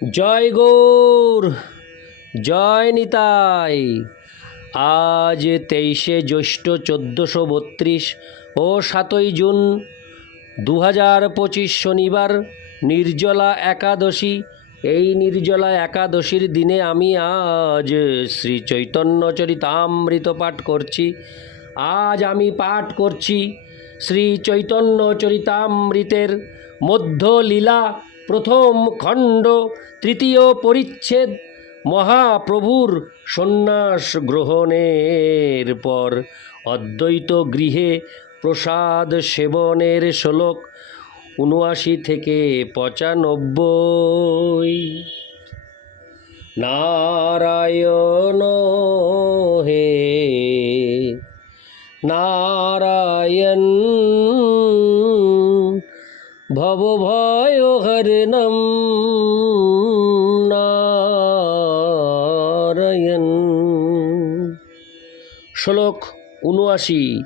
জয় গৌর, জয় নিতাই। আজ তেইশে জ্যৈষ্ঠ চোদ্দোশো বত্রিশ ও সাতই জুন দু হাজার পঁচিশ শনিবার নির্জলা একাদশী। এই নির্জলা একাদশীর দিনে আমি আজ শ্রী চৈতন্য চরিতামৃত পাঠ করছি। আজ আমি পাঠ করছি শ্রী চৈতন্য চরিতামৃতের মধ্যলীলা প্রথম খণ্ড, তৃতীয় পরিচ্ছেদ, মহাপ্রভুর সন্ন্যাস গ্রহণের পর অদ্বৈত গৃহে প্রসাদ সেবনের শ্লোক উনআশি থেকে পঁচানব্বই। নারায়ণ হে, নারায়ণ ভবভয় হরিণম নারায়ণ শ্লোক উনআশি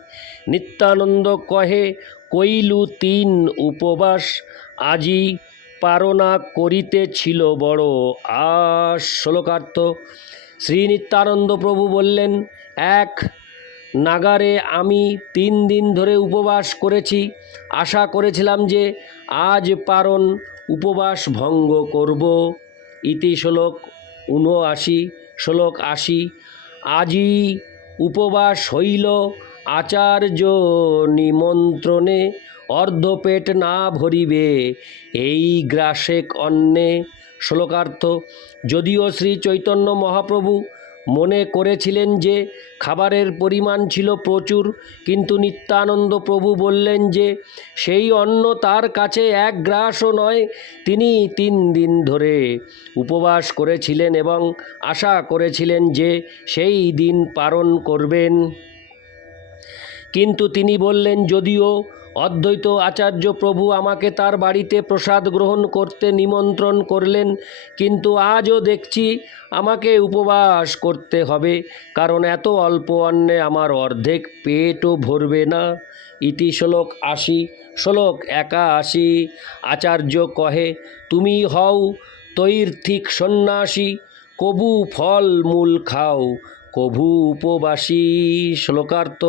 নিত্যানন্দ কহে কইলু তিন উপবাস আজি পারনা করিতে ছিল বড় আস শ্লোকার্থ শ্রী নিত্যানন্দ প্রভু বললেন, এক নাগারে আমি তিন দিন ধরে উপবাস করেছি। আশা করেছিলাম যে আজ পারণ উপবাস ভঙ্গ করব। ইতি শ্লোক উনআশি শ্লোক আশি। আজি উপবাস হইল আচার্য নিমন্ত্রণে, অর্ধপেট না ভরিবে এই গ্রাসেক অন্নে। শ্লোকার্থ, যদিও শ্রী চৈতন্য মহাপ্রভু মনে করেছিলেন যে খাবারের পরিমাণ ছিল প্রচুর, কিন্তু নিত্যানন্দ প্রভু বললেন যে সেই অন্ন তার কাছে এক গ্রাসও নয়, তিনি তিন দিন ধরে উপবাস করেছিলেন এবং আশা করেছিলেন যে সেই দিন পালন করবেন। কিন্তু তিনি বললেন, যদিও অদ্বৈত আচার্য প্রভু আমাকে তার বাড়িতে প্রসাদ গ্রহণ করতে নিমন্ত্রণ করলেন, কিন্তু আজও দেখছি আমাকে উপবাস করতে হবে, কারণ এত অল্প অন্নে আমার অর্ধেক পেটও ভরবে না। ইতি শ্লোক আশি, শ্লোক একাশি, আচার্য কহে, তুমি হও তৈর্থিক সন্ন্যাসী, কবু ফল মূল খাও কভু উপবাসী। শ্লোকার্থ,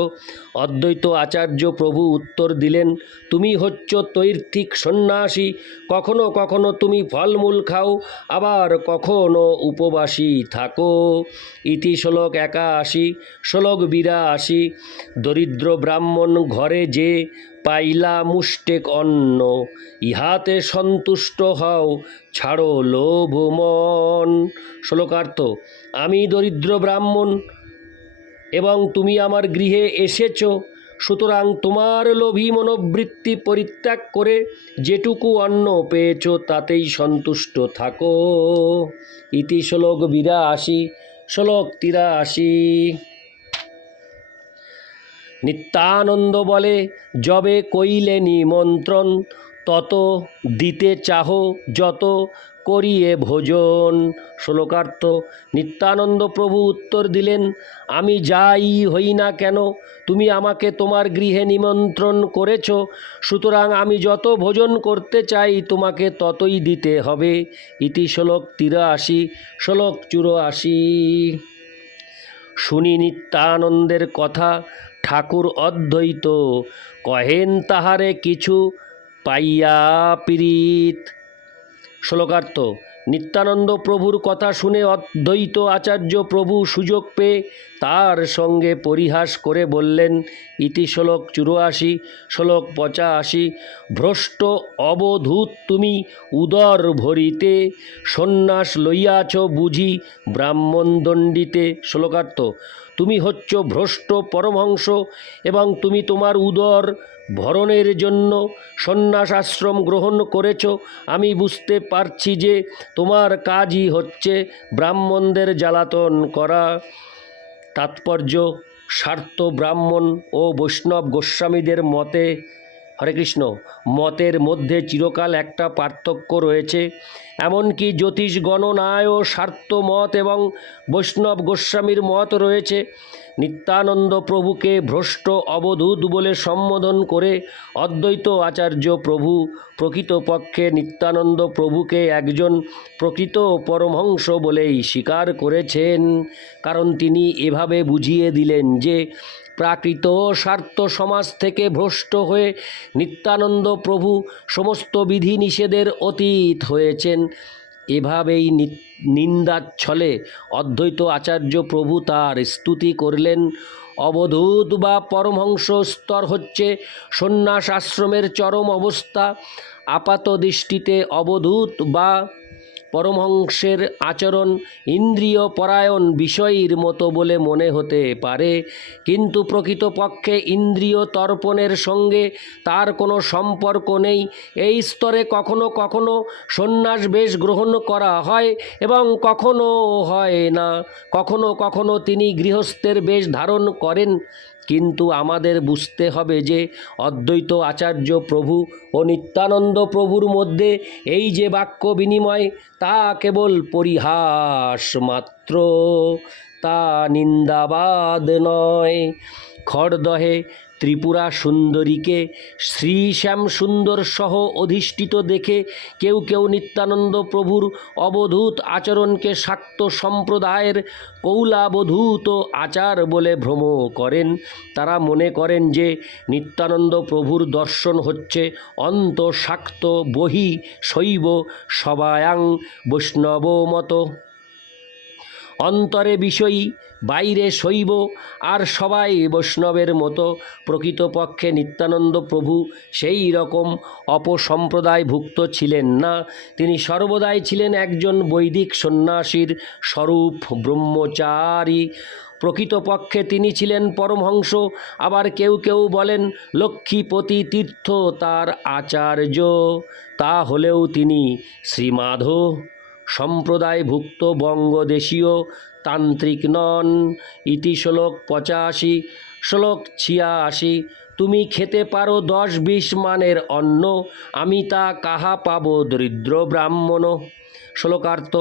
অদ্বৈত আচার্য প্রভু উত্তর দিলেন, তুমি হচ্ছ তৈর্থিক সন্ন্যাসী, কখনো কখনো তুমি ফলমূল খাও, আবার কখনো উপবাসী থাকো। ইতি শ্লোক একাশি, শ্লোক বিরাশি, দরিদ্র ব্রাহ্মণ ঘরে যে পাইলা মুষ্টেক অন্ন, ইহাতে সন্তুষ্ট হও, ছাড়ো লোভ মন। শ্লোকার্থ, আমি দরিদ্র ব্রাহ্মণ এবং তুমি আমার গৃহে এসেছ, সুতরাং তোমার লোভী মনোবৃত্তি পরিত্যাগ করে যেটুকু অন্ন পেয়েছ, তাতেই সন্তুষ্ট থাকো। ইতি শ্লোক বিরাশি, শ্লোক তিরাশি। নিত্যানন্দ বলে, যবে কইলে নিমন্ত্রণ, তত দিতে চাহ, যত করিয়ে ভোজন। শ্লোকার্থ নিত্যানন্দ প্রভু উত্তর দিলেন, আমি যাই হই না কেন, তুমি আমাকে তোমার গৃহে নিমন্ত্রণ করেছ, সুতরাং আমি যত ভোজন করতে চাই, তোমাকে ততই দিতে হবে। ইতি শ্লোক তিরাশি, শ্লোক চুরাশি। শুনি নিত্যানন্দের কথা ঠাকুর অদ্বৈত কহেন তাহারে কিছু পাইয়া পীড়িত। শ্লোকার্থ নিত্যানন্দ প্রভুর কথা শুনে অদ্বৈত আচার্য প্রভু সুযোগ পেয়ে তার সঙ্গে পরিহাস করে বললেন, ইতি শ্লোক চুরাশি, শ্লোক পঁচাশি, ভ্রষ্ট অবধূত তুমি উদর ভরিতে, সন্ন্যাস লইয়াছ বুঝি ব্রাহ্মণ দণ্ডিতে। শ্লোকার্থ, তুমি হচ্ছ ভ্রষ্ট পরমহংস এবং তুমি তোমার উদর ভরণের জন্য সন্ন্যাস আশ্রম গ্রহণ করেছ, আমি বুঝতে পারছি যে তোমার কাজই হচ্ছে ব্রাহ্মণদের জ্বালাতন করা। তাৎপর্য স্বার্থ ব্রাহ্মণ ও বৈষ্ণব গোস্বামীদের মতে, হরে কৃষ্ণ, মতের মধ্যে চিরকাল একটা পার্থক্য রয়েছে। এমনকি জ্যোতিষ গণনায়ও স্বার্থ মত এবং বৈষ্ণব গোস্বামীর মত রয়েছে। নিত্যানন্দ প্রভুকে ভ্রষ্ট অবধূত বলে সম্বোধন করে অদ্বৈত আচার্য প্রভু প্রকৃতপক্ষে নিত্যানন্দ প্রভুকে একজন প্রকৃত পরমহংস বলেই স্বীকার করেছেন, কারণ তিনি এভাবে বুঝিয়ে দিলেন যে প্রাকৃত স্বার্থ সমাজ থেকে ভ্রষ্ট হয়ে নিত্যানন্দ প্রভু সমস্ত বিধি নিষেধের অতীত হয়েছেন। এভাবেই নিন্দাচ্ছলে অদ্বৈত আচার্য প্রভু তার স্তুতি করলেন। অবধূত বা পরমহংস স্তর হচ্ছে সন্ন্যাস আশ্রমের চরম অবস্থা। আপাত দৃষ্টিতে অবধূত বা পরমহংসের আচরণ ইন্দ্রিয় পরায়ণ বিষয়ীর মতো বলে মনে হতে পারে, কিন্তু প্রকৃতপক্ষে ইন্দ্রিয় তর্পণের সঙ্গে তার কোনো সম্পর্ক নেই। এই স্তরে কখনো কখনো সন্ন্যাস বেশ গ্রহণ করা হয় এবং কখনো হয় না। কখনো কখনো তিনি গৃহস্থের বেশ ধারণ করেন। কিন্তু আমাদের বুঝতে হবে যে অদ্বৈত আচার্য প্রভু ও নিত্যানন্দ প্রভুর মধ্যে এই যে বাক্য বিনিময়, তা কেবল পরিহাস মাত্র। তা নিন্দাবাদ নয়। খড়দহে ত্রিপুরা সুন্দরীকে শ্রী শ্যাম সুন্দর সহ অধিষ্ঠিত দেখে কেউ কেউ নিত্যানন্দ প্রভুর অবধূত আচরণকে শাক্ত সম্প্রদায়ের কৌলাবধূত আচার বলে ভ্রম করেন। তারা মনে করেন যে নিত্যানন্দ প্রভুর দর্শন হচ্ছে অন্ত শাক্ত বহি শৈব সবায়াং বৈষ্ণব মতো অন্তরে বিষয়ী বাইরে শৈব আর সবাই বৈষ্ণবের মতো প্রকৃতপক্ষে নিত্যানন্দ প্রভু সেই রকম অপসম্প্রদায়ভুক্ত ছিলেন না। তিনি সর্বদাই ছিলেন একজন বৈদিক সন্ন্যাসীর স্বরূপ, ব্রহ্মচারী। প্রকৃতপক্ষে তিনি ছিলেন পরমহংস। আবার কেউ কেউ বলেন, লক্ষ্মীপতি তীর্থ তার আচার্য। তা হলেও তিনি শ্রীমাধব সম্প্রদায়ভুক্ত বঙ্গদেশীয় তান্ত্রিক নন। ইতি শ্লোক পঁচাশি, শ্লোক ছিয়াশি, তুমি খেতে পারো দশ বিশ মানের অন্ন, আমি তা কাহা পাব দরিদ্র ব্রাহ্মণ? শ্লোকার্থ,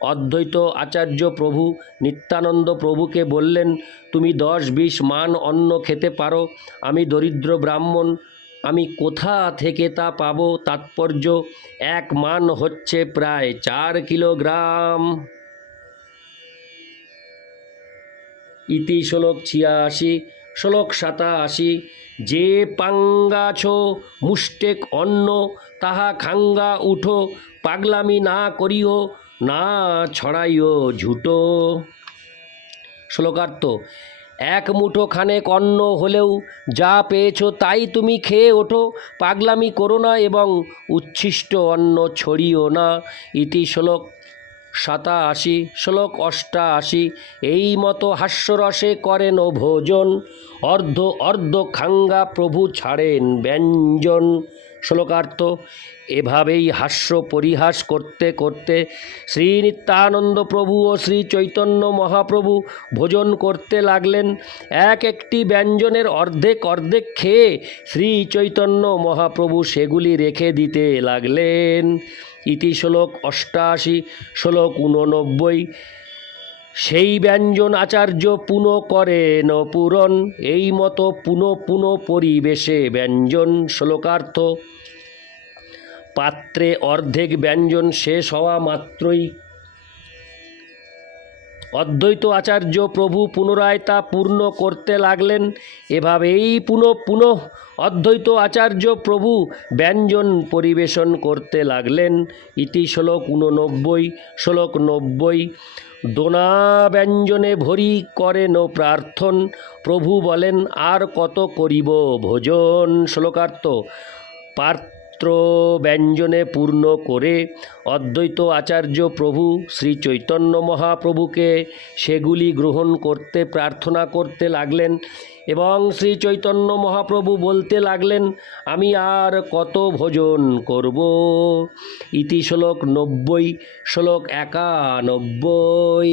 অদ্বৈত আচার্য প্রভু নিত্যানন্দ প্রভুকে বললেন, তুমি দশ বিশ মান অন্ন খেতে পারো, আমি দরিদ্র ব্রাহ্মণ, আমি কোথা থেকে তা পাবো? তাৎপর্য, এক মান হচ্ছে প্রায় চার কিলোগ্রাম। ইতি শ্লোক ছিয়াশি, শ্লোক সাতাশি, যে পাঙ্গাছ মুষ্টেক অন্ন, তাহা খাঙ্গা উঠো, পাগলামি না করিও, না ছড়াইও ঝুটো। শ্লোকার্থ, এক মুঠো খানেক অন্ন হলেও যা পেয়েছ তাই তুমি খেয়ে ওঠো, পাগলামি করো না এবং উচ্ছিষ্ট অন্ন ছড়িও না, ইতি শ্লোক সাতাশি, শ্লোক অষ্টাশি, এই মতো হাস্যরসে করেন ও ভোজন। অর্ধ অর্ধ খাঙ্গা প্রভু ছাড়েন ব্যঞ্জন। শ্লোকার্থ, এভাবেই হাস্য পরিহাস করতে করতে শ্রী নিত্যানন্দ প্রভু ও শ্রী চৈতন্য মহাপ্রভু ভোজন করতে লাগলেন। এক একটি ব্যঞ্জনের অর্ধেক অর্ধেক খেয়ে শ্রী চৈতন্য মহাপ্রভু সেগুলি রেখে দিতে লাগলেন। ইতি শ্লোক অষ্টাশি, শ্লোক উননব্বই সেই ব্যঞ্জন আচার্য পুন করেন পূরণ এই মতো পুন পুন পরিবেশে ব্যঞ্জন শ্লোকার্থ। পাত্রে অর্ধেক ব্যঞ্জন শেষ হওয়া মাত্রই অদ্বৈত আচার্য প্রভু পুনরায় তা পূর্ণ করতে লাগলেন। এভাবেই পুনঃ পুনঃ অদ্বৈত আচার্য প্রভু ব্যঞ্জন পরিবেশন করতে লাগলেন। ইতি শ্লোক উননব্বই শ্লোক নব্বই। দোনা ব্যঞ্জনে ভরি করেন প্রার্থন। প্রভু বলেন, আর কত করিব ভোজন? শ্লোকার্থ পাত্র ব্যঞ্জনে পূর্ণ করে অদ্বৈত আচার্য প্রভু শ্রী চৈতন্য মহাপ্রভুকে সেগুলি গ্রহণ করতে, প্রার্থনা করতে লাগলেন এবং শ্রী চৈতন্য মহাপ্রভু বলতে লাগলেন, আমি আর কত ভোজন করব? ইতি শ্লোক নব্বই, শ্লোক একানব্বই।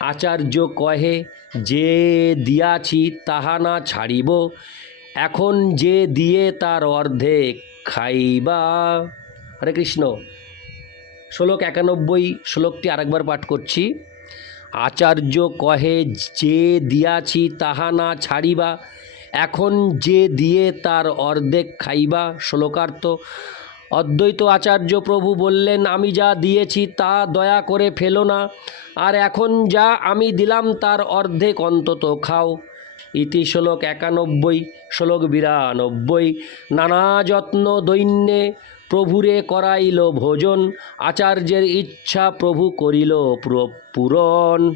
আচার্য কহে, যে দিয়াছি তাহা না ছাড়িব এখন যে দিয়ে তার অর্ধেক খাইবা। হরে কৃষ্ণ। শ্লোক একানব্বই, শ্লোকটি আরেকবার পাঠ করছি। আচার্য কহে, যে দিয়াছি তাহা না ছাড়িবা। এখন যে দিয়ে তার অর্ধেক খাইবা। শ্লোকার্থ। অদ্বৈত আচার্য প্রভু বললেন, আমি যা দিয়েছি তা দয়া করে ফেলো না। আর এখন যা আমি দিলাম তার অর্ধেক অন্তত খাও। ইতি শ্লোক একানব্বই, শ্লোক বিরানব্বই। নানা যত্ন দৈন্যে প্রভুরে করাইল ভোজন, আচার্যের ইচ্ছা প্রভু করিল পুর- পূরণ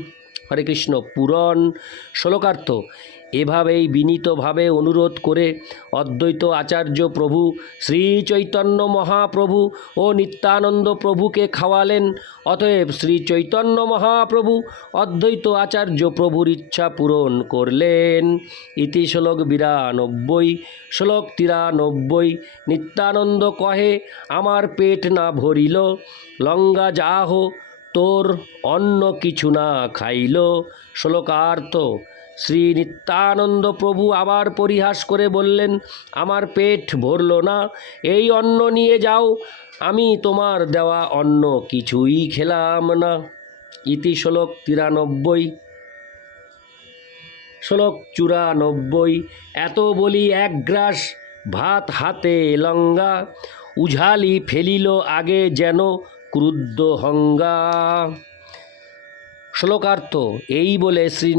হরে কৃষ্ণ পুরণ শ্লোকার্থ এভাবেই বিনীতভাবে অনুরোধ করে অদ্বৈত আচার্য প্রভু শ্রী চৈতন্য মহাপ্রভু ও নিত্যানন্দ প্রভুকে খাওয়ালেন। অতএব শ্রী চৈতন্য মহাপ্রভু অদ্বৈত আচার্য প্রভুর ইচ্ছা পূরণ করলেন। ইতি শ্লোক বিরানব্বই, শ্লোক তিরানব্বই, নিত্যানন্দ কহে, আমার পেট না ভরিল, লঙ্গা যাহ, তোর অন্য কিছু না খাইল। শ্লোকার্থ শ্রী নিত্যানন্দ প্রভু আবার পরিহাস করে বললেন, আমার পেট ভরল না, এই অন্ন নিয়ে যাও, আমি তোমার দেওয়া অন্ন কিছুই খেলাম না। ইতি শ্লোক তিরানব্বই। শ্লোক চুরানব্বই। এত বলি এক গ্রাস ভাত হাতে লঙ্গা, উঝালি ফেলিল আগে যেন ক্রুদ্ধ হঙ্গা। শ্লোকার্থ, এই বলে শ্রী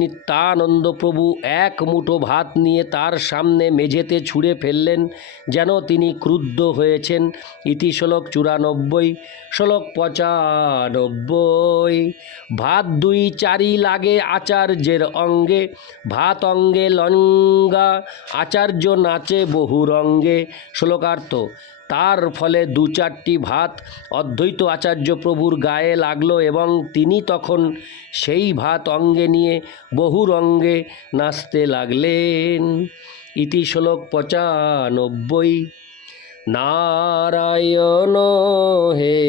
প্রভু এক মুঠো ভাত নিয়ে তার সামনে মেঝেতে ছুঁড়ে ফেললেন, যেন তিনি ক্রুদ্ধ হয়েছেন। ইতি শ্লোক চুরানব্বই, শ্লোক পঁচানব্বই, ভাত দুই চারি লাগে আচার্যের অঙ্গে, ভাত অঙ্গে লঙ্গা, আচার্য নাচে বহু রঙ্গে। শ্লোকার্থ তার ফলে দু চারটি ভাত অদ্বৈত আচার্য প্রভুর গায়ে লাগল এবং তিনি তখন সেই ভাত অঙ্গে নিয়ে বহু রঙ্গে নাচতে লাগলেন। ইতি শ্লোক পঁচানব্বই। নারায়ণ হে,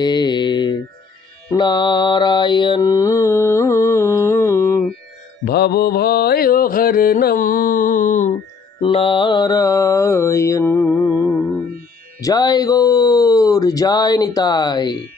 নারায়ণ, ভব ভয় হরণম নারায়ণ জয়